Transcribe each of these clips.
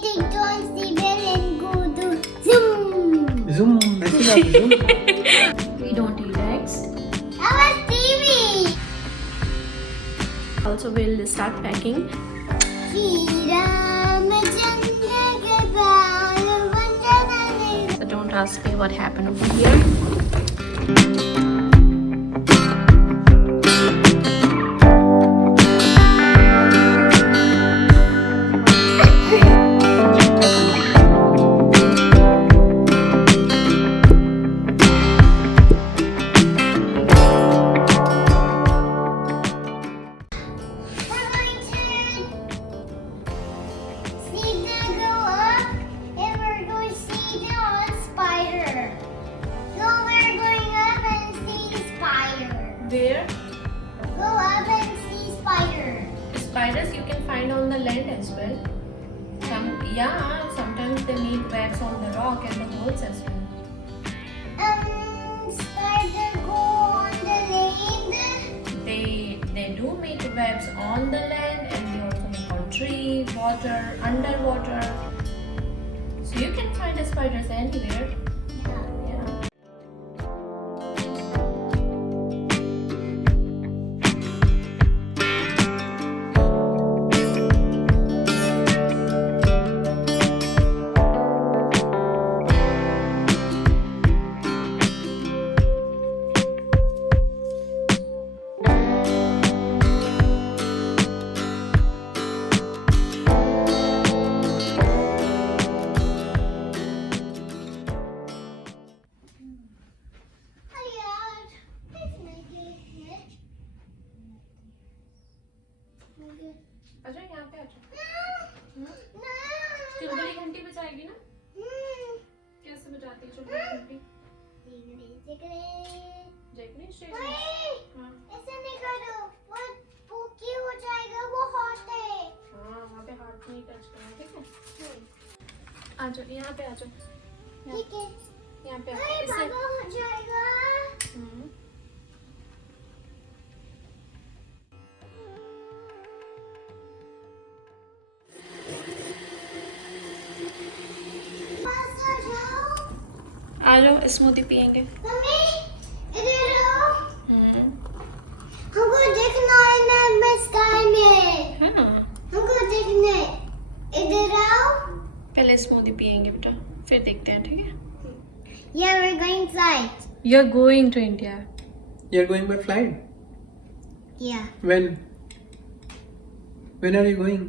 take turns the bell and go to zoom. Zoom. ऐसे ना zoom. We don't eat eggs. That was TV. Also, we'll start packing. So don't ask me what happened over here. Where? Go up and see spider. Spiders you can find on the land as well. Sometimes they make webs on the rock and the holes as well. Spider go on the land. They do make webs on the land, and they also make on tree, water, underwater. So you can find the spiders anywhere. Yeah. अच्छा यहाँ पे अच्छा चुलबुली घंटी बजाएगी ना कैसे बजाती है चुलबुली घंटी जैकनी स्टेज ऐसे नहीं करो वो पुकी हो जाएगा वो हॉट है हाँ वहाँ पे हाथ नहीं टच करना ठीक है आ जाओ यहाँ पे आ जाओ ठीक है यहाँ पे बाबा हो जाएगा आ जाओ स्मूदी पियेंगे मम्मी इधर आओ हम्म हमको देखना है ना स्काई में हाँ हमको देखना है इधर आओ पहले स्मूदी पियेंगे बेटा फिर देखते हैं ठीक है Yeah, we're going flight. You're going to India. You're going by flight. Yeah. When? When are you going?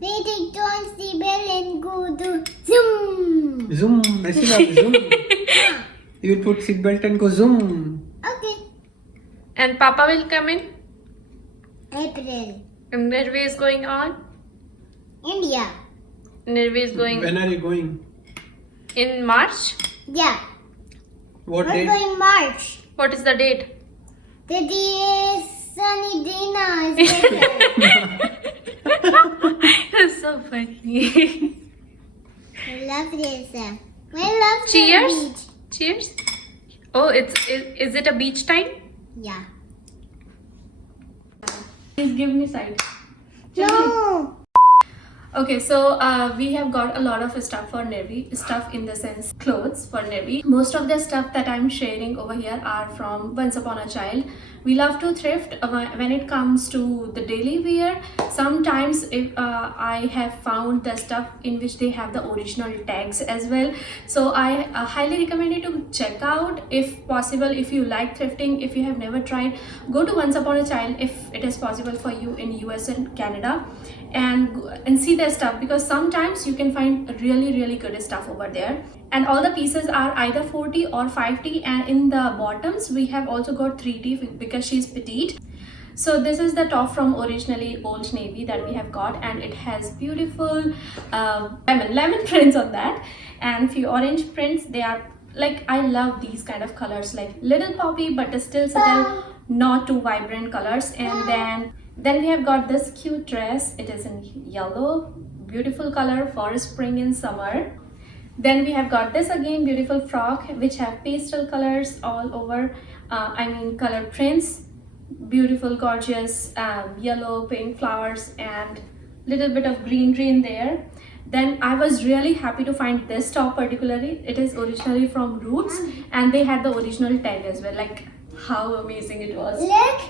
We take turns the bell and go to zoom. Zoom. ऐसे ना zoom. You will put seat belt and go zoom. Okay. And Papa will come in. April. And Nirvi is going on. India. Nirvi is going When are you going? in March. Yeah. What We're date? going March. What is the date? The day is sunny Dina is That's so funny. I love this. I love the Cheers. beach. Cheers. Oh, is it a beach time? Yeah. Please give me side. No. Okay, so we have got a lot of stuff for Nirvi. Stuff in the sense clothes for Nirvi. Most of the stuff that I'm sharing over here are from Once Upon a Child. We love to thrift when it comes to the daily wear. Sometimes if I have found the stuff in which they have the original tags as well. So I highly recommend you to check out. If possible, if you like thrifting, if you have never tried, go to Once Upon a Child if it is possible for you in US and Canada, and see their stuff, because sometimes you can find really good stuff over there. And all the pieces are either 40 or 50, and in the bottoms we have also got 3D because she's petite. So this is the top from originally Old Navy that we have got, and it has beautiful lemon prints on that and few orange prints. They are like, I love these kind of colors, like little poppy but still subtle, not too vibrant colors. And then we have got this cute dress. It is in yellow, beautiful color for spring and summer. Then we have got this again beautiful frock which have pastel colors all over, color prints, beautiful gorgeous yellow, pink flowers and little bit of greenery in there. Then I was really happy to find this top particularly. It is originally from Roots and they had the original tag as well. Like how amazing it was. Look.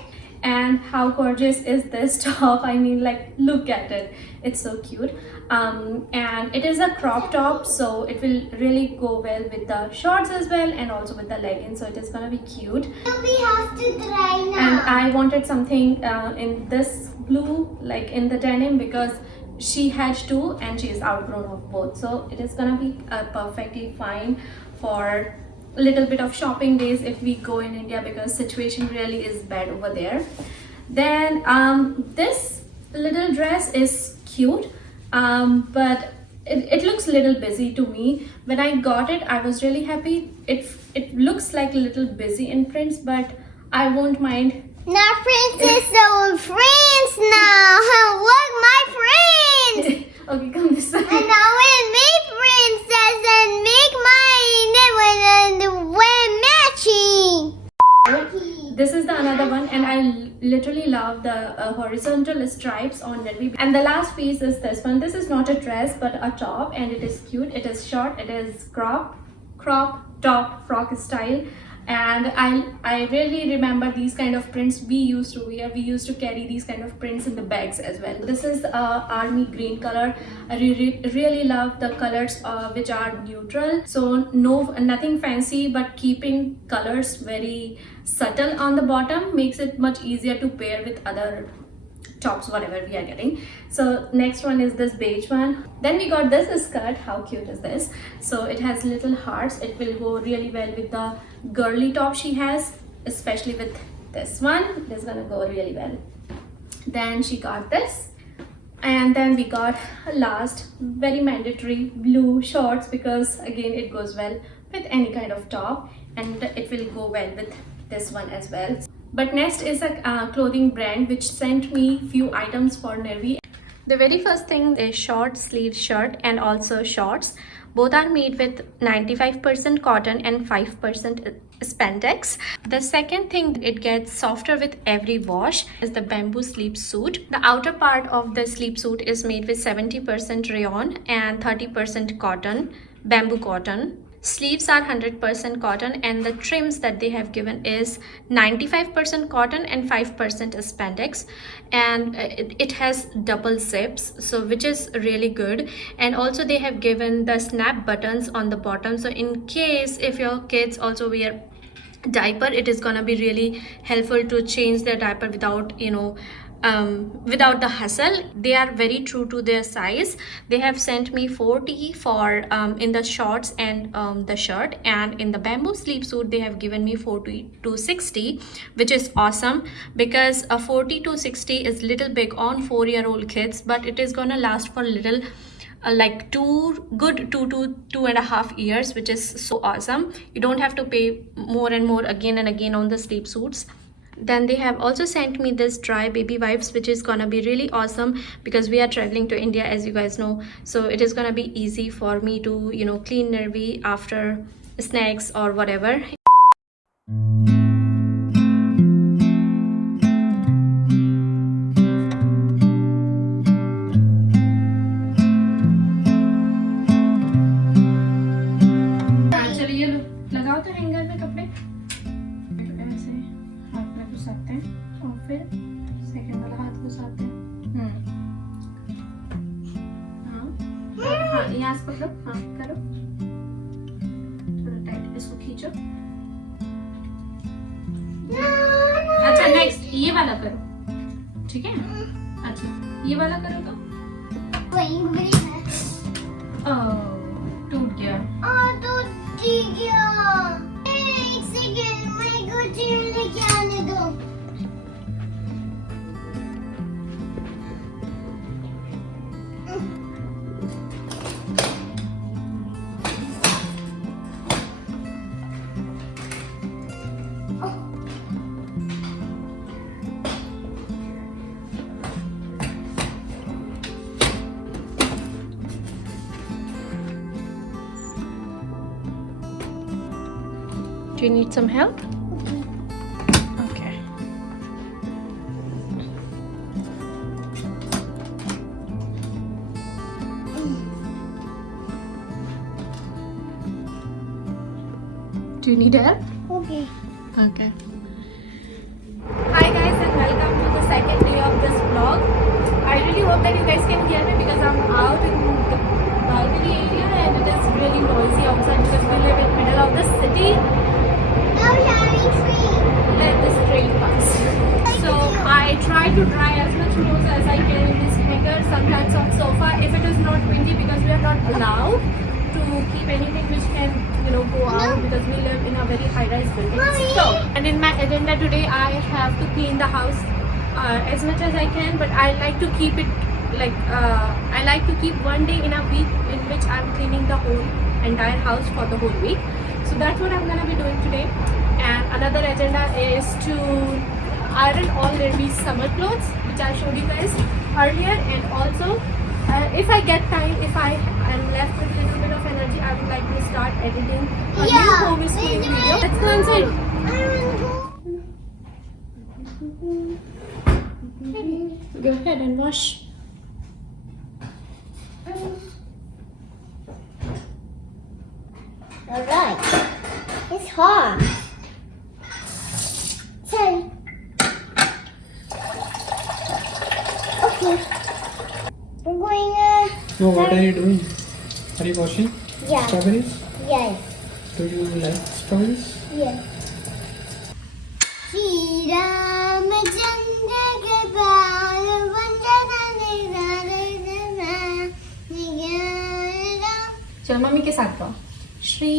And how gorgeous is this top? I mean, like, look at it. It's so cute. And it is a crop top, so it will really go well with the shorts as well and also with the leggings, so it is gonna be cute. We have to try now. And I wanted something in this blue, like in the denim, because she had two and she is outgrown of both, so it is gonna be perfectly fine for a little bit of shopping days if we go in India, because situation really is bad over there. Then this little dress is cute, but it looks a little busy to me. When I got it, I was really happy. It looks like a little busy in prints, but I won't mind. Now princess are friends now. Look, my friends. Okay, come this side. And now we're me princess and make my name and we're matching. This is the another one, and I literally love the horizontal stripes on it. And the last piece is this one. This is not a dress but a top, and it is cute. It is short, it is crop top frock style, and I really remember these kind of prints we used to wear. We used to carry these kind of prints in the bags as well. This is army green color. I really love the colors which are neutral, so nothing fancy, but keeping colors very subtle on the bottom makes it much easier to pair with other tops, whatever we are getting. So next one is this beige one. Then we got this skirt. How cute is this? So it has little hearts. It will go really well with the girly top she has, especially with this one. It is gonna go really well. Then she got this, and then we got last very mandatory blue shorts, because again it goes well with any kind of top and it will go well with this one as well. But next is a clothing brand which sent me few items for Navy. The very first thing is short sleeve shirt and also shorts. Both are made with 95% cotton and 5% spandex. The second thing, it gets softer with every wash, is the bamboo sleep suit. The outer part of the sleep suit is made with 70% rayon and 30% cotton, bamboo cotton. Sleeves are 100% cotton, and the trims that they have given is 95% cotton and 5% spandex, and it has double zips, so which is really good. And also they have given the snap buttons on the bottom, so in case if your kids also wear diaper, it is gonna be really helpful to change their diaper without, you know, without the hustle. They are very true to their size. They have sent me 40 for in the shorts and the shirt, and in the bamboo sleep suit they have given me 40 to 60, which is awesome, because a 40 to 60 is little big on 4-year-old kids, but it is gonna last for little like 2 to 2.5 years, which is so awesome. You don't have to pay more and more again and again on the sleep suits. Then they have also sent me this dry baby wipes, which is gonna be really awesome because we are traveling to India, as you guys know, so it is gonna be easy for me to, you know, clean Nervi after snacks or whatever. चलिए लगाओ तो hanger में कपड़े, ऐसे हाथ में घुसाते हैं और फिर सेकंड वाला हाथ घुसाते हैं। हाँ, यहाँ से पकड़ो, हाँ करो, थोड़ा टाइट इसको खींचो। अच्छा नेक्स्ट ये वाला करो, ठीक है? अच्छा ये वाला करो तो टूट गया। ठीक है, एक सेकंड मेरे को चीर लेके आने दो। Do you need some help? Okay. Do you need help? Okay. Okay. Hi guys and welcome to the second day of this vlog. I really hope that you guys can hear me because I'm out in the balcony area and it is really noisy outside because we live in the middle of the city. Now we're having tree. Let this train pass. So I try to dry as much clothes as I can in this hanger, sometimes on sofa if it is not windy because we are not allowed to keep anything which can go out because we live in a very high-rise building. So, and in my agenda today I have to clean the house as much as I can, but I like to keep it like I like to keep one day in a week in which I'm cleaning the whole entire house for the whole week. So that's what I'm gonna be doing today. And another agenda is to iron all Nirvi's summer clothes, which I showed you guys earlier, and also if I get time, if I am left with a little bit of energy, I would like to start editing a new homeschooling video. Let's go inside. Go ahead and wash. Alright. It's hot. Sorry. Okay. We're going No, what are you doing? Are you washing Yeah. strawberries? Yes. Do you like strawberries? Yes. Shri Ramachandra Kripal चल mummy के साथ गाओ. श्री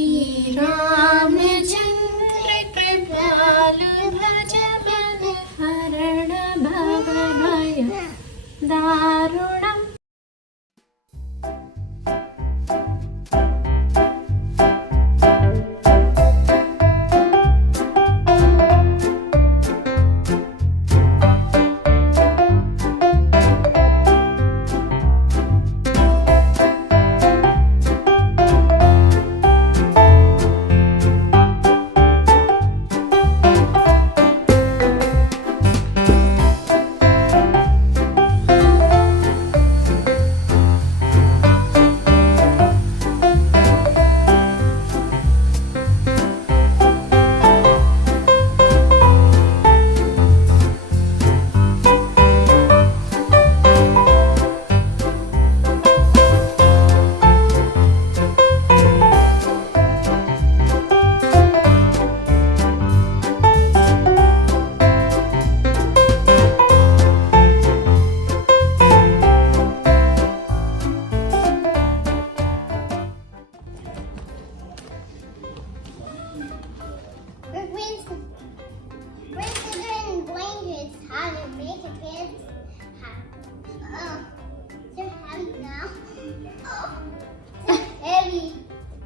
राम चंद्र कृपाल भज मन हरण भय दारुणम. We're considering blankets, how to make a bed. They're heavy now. Oh, so heavy.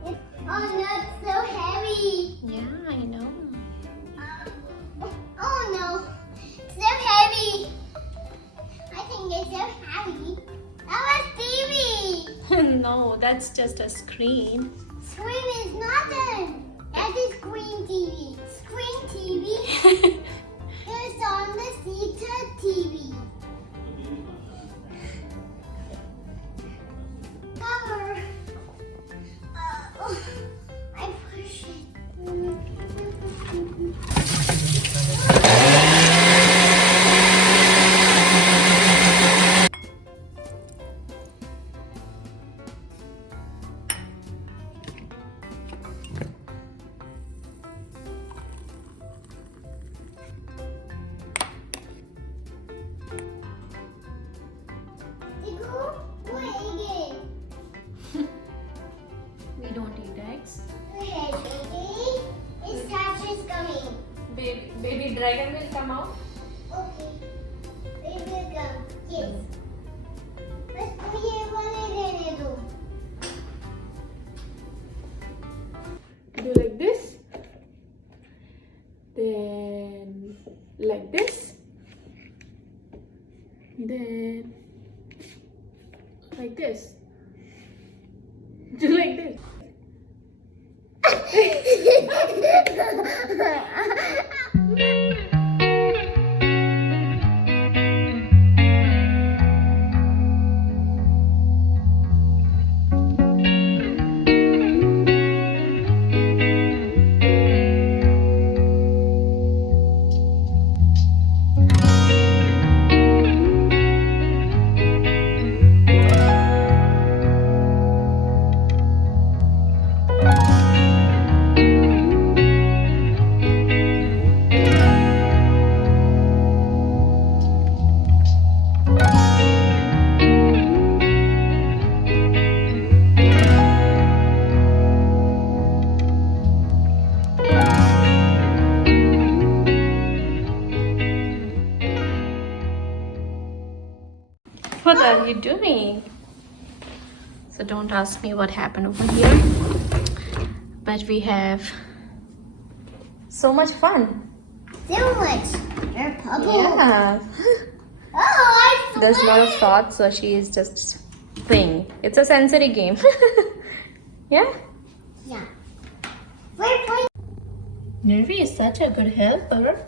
Oh no, it's so heavy. Yeah, I know. Oh no, it's so heavy. I think it's so heavy. That was TV. No, that's just a screen. Screen is not done. That is screen TV. Screen TV is on the seated TV. Cover. I push it. We don't eat eggs. His catch is coming. Baby dragon will come out. Okay. It will come. Yes. But we want to Do like this. Then like this. Then like this. Do like this. you doing? So don't ask me what happened over here. But we have so much fun. So much. They're bubbles. Yeah. Oh, I There's a lot of swear. thoughts, so she is just playing. It's a sensory game. Yeah? Yeah. Wait. Nirvi is such a good helper.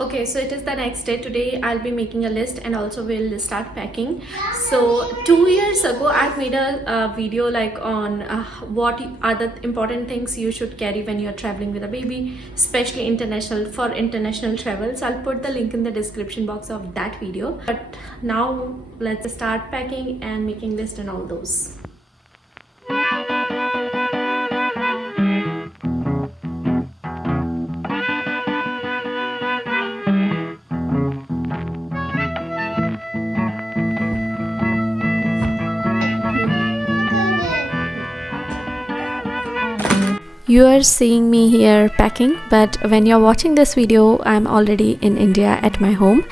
Okay, so it is the next day. Today I'll be making a list and also we'll start packing. So 2 years ago I've made a video like on what are the important things you should carry when you're traveling with a baby, especially international travel. So I'll put the link in the description box of that video. But now let's start packing and making list and all those. You are seeing me here packing, but when you're watching this video, I'm already in India at my home.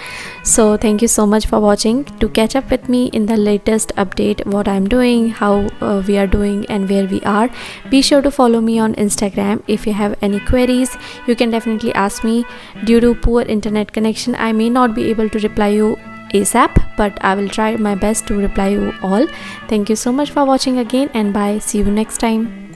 So thank you so much for watching. To catch up with me in the latest update, what I'm doing, how we are doing and where we are, be sure to follow me on Instagram. If you have any queries, you can definitely ask me. Due to poor internet connection, I may not be able to reply you ASAP, but I will try my best to reply you all. Thank you so much for watching again, and bye. See you next time.